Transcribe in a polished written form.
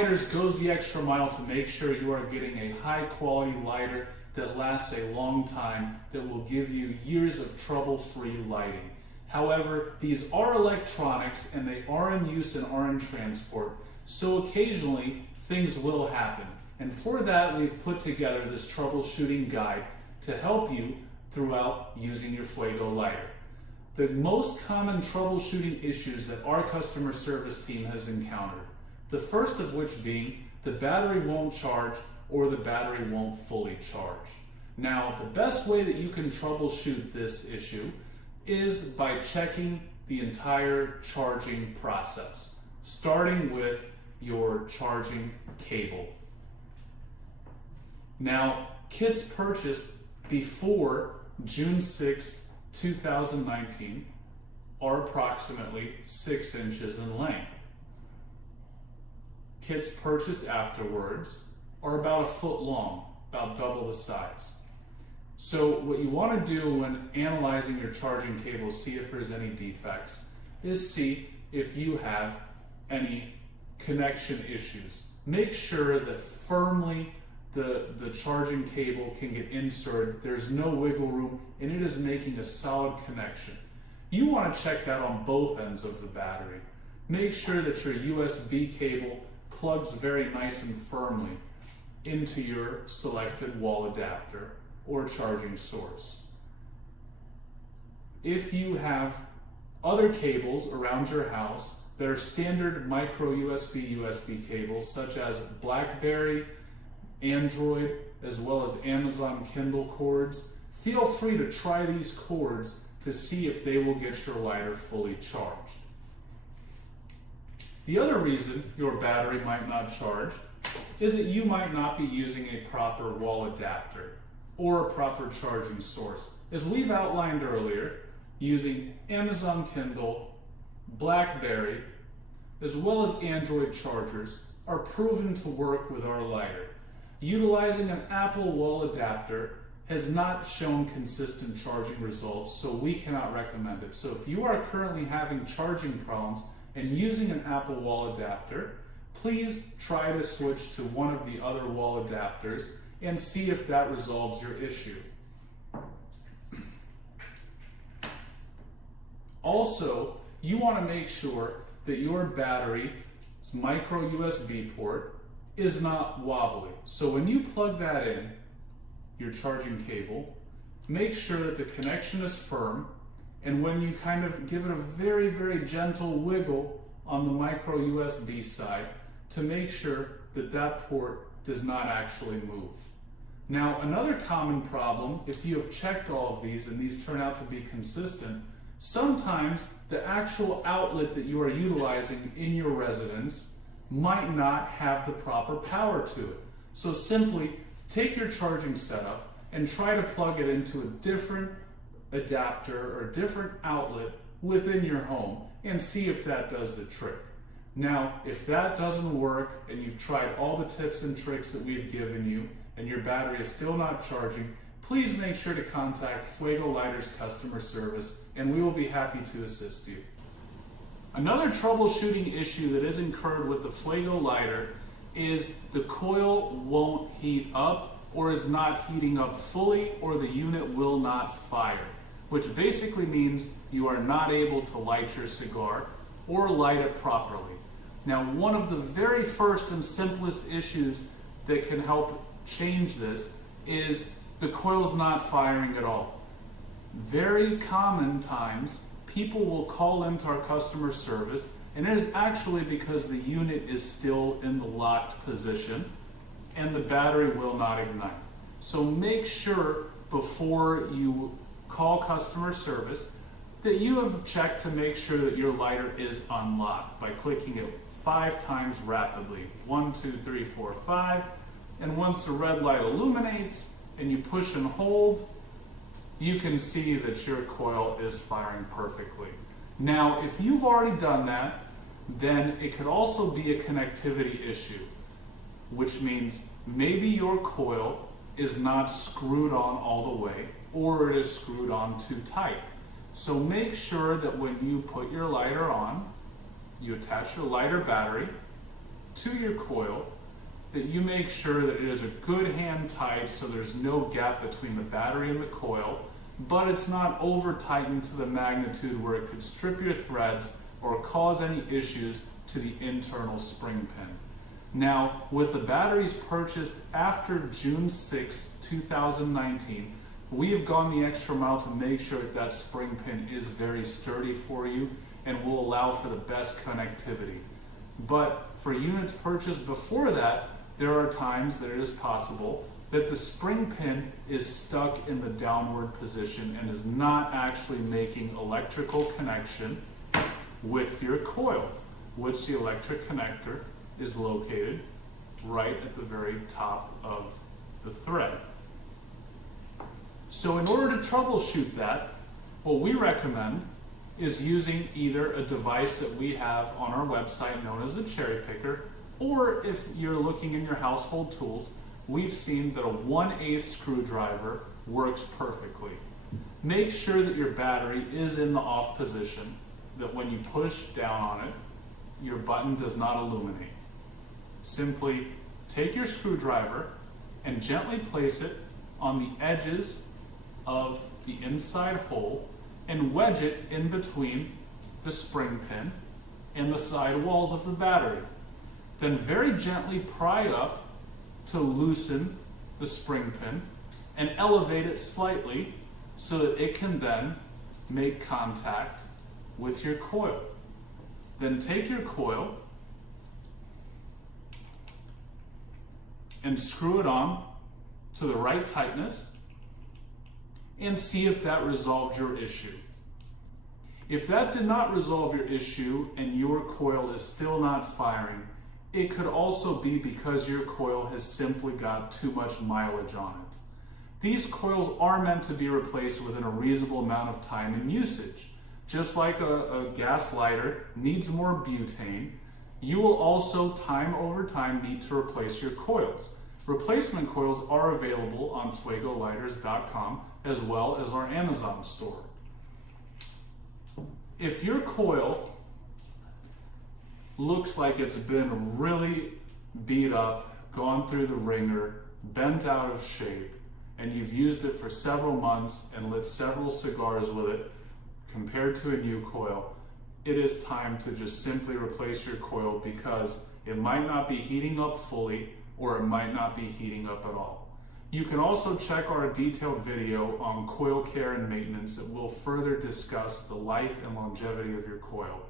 Lighters goes the extra mile to make sure you are getting a high quality lighter that lasts a long time, that will give you years of trouble-free lighting. However, these are electronics and they are in use and are in transport, so occasionally things will happen. And for that, we've put together this troubleshooting guide to help you throughout using your Fuego lighter. The most common troubleshooting issues that our customer service team has encountered, the first of which being the battery won't charge or the battery won't fully charge. Now, the best way that you can troubleshoot this issue is by checking the entire charging process, starting with your charging cable. Now, kits purchased before June 6, 2019 are approximately 6 inches in length. Kits purchased afterwards are about 1 foot long, about double the size. So what you want to do when analyzing your charging cable, see if there's any defects, is see if you have any connection issues. Make sure that firmly the charging cable can get inserted, there's no wiggle room, and it is making a solid connection. You want to check that on both ends of the battery. Make sure that your USB cable plugs very nice and firmly into your selected wall adapter or charging source. If you have other cables around your house that are standard micro USB cables, such as BlackBerry, Android, as well as Amazon Kindle cords, feel free to try these cords to see if they will get your lighter fully charged. The other reason your battery might not charge is that you might not be using a proper wall adapter or a proper charging source. As we've outlined earlier, using Amazon Kindle, BlackBerry, as well as Android chargers are proven to work with our lighter. Utilizing an Apple wall adapter has not shown consistent charging results, so we cannot recommend it. So if you are currently having charging problems and using an Apple wall adapter, please try to switch to one of the other wall adapters and see if that resolves your issue. Also, you want to make sure that your battery's micro USB port is not wobbly. So when you plug that in, your charging cable, make sure that the connection is firm, and when you kind of give it a very, very gentle wiggle on the micro USB side to make sure that that port does not actually move. Now, another common problem, if you have checked all of these and these turn out to be consistent, sometimes the actual outlet that you are utilizing in your residence might not have the proper power to it. So simply take your charging setup and try to plug it into a different adapter or a different outlet within your home and see if that does the trick. Now, if that doesn't work and you've tried all the tips and tricks that we've given you and your battery is still not charging, please make sure to contact Fuego Lighters customer service and we will be happy to assist you. Another troubleshooting issue that is incurred with the Fuego lighter is the coil won't heat up or is not heating up fully, or the unit will not fire, which basically means you are not able to light your cigar or light it properly. Now, one of the very first and simplest issues that can help change this is the coil's not firing at all. Very common times, people will call into our customer service, and it is actually because the unit is still in the locked position and the battery will not ignite. So make sure before you call customer service that you have checked to make sure that your lighter is unlocked by clicking it 5 times rapidly. 1, 2, 3, 4, 5. And once the red light illuminates and you push and hold, you can see that your coil is firing perfectly. Now, if you've already done that, then it could also be a connectivity issue, which means maybe your coil is not screwed on all the way, or it is screwed on too tight. So make sure that when you put your lighter on, you attach your lighter battery, to your coil, that you make sure that it is a good hand tight so there's no gap between the battery and the coil, but it's not over tightened to the magnitude where it could strip your threads or cause any issues to the internal spring pin. Now, with the batteries purchased after June 6, 2019, we have gone the extra mile to make sure that that spring pin is very sturdy for you and will allow for the best connectivity. But for units purchased before that, there are times that it is possible that the spring pin is stuck in the downward position and is not actually making electrical connection with your coil, which the electric connector is located right at the very top of the thread. So in order to troubleshoot that, what we recommend is using either a device that we have on our website known as a cherry picker, or if you're looking in your household tools, we've seen that a 1/8 screwdriver works perfectly. Make sure that your battery is in the off position, that when you push down on it, your button does not illuminate. Simply take your screwdriver and gently place it on the edges of the inside hole and wedge it in between the spring pin and the side walls of the battery. Then very gently pry up to loosen the spring pin and elevate it slightly so that it can then make contact with your coil. Then take your coil and screw it on to the right tightness and see if that resolved your issue. If that did not resolve your issue and your coil is still not firing, it could also be because your coil has simply got too much mileage on it. These coils are meant to be replaced within a reasonable amount of time and usage. Just like a gas lighter needs more butane, you will also time over time need to replace your coils. Replacement coils are available on fuegolighters.com as well as our Amazon store. If your coil looks like it's been really beat up, gone through the ringer, bent out of shape, and you've used it for several months and lit several cigars with it, compared to a new coil, it is time to just simply replace your coil because it might not be heating up fully or it might not be heating up at all. You can also check our detailed video on coil care and maintenance that will further discuss the life and longevity of your coil.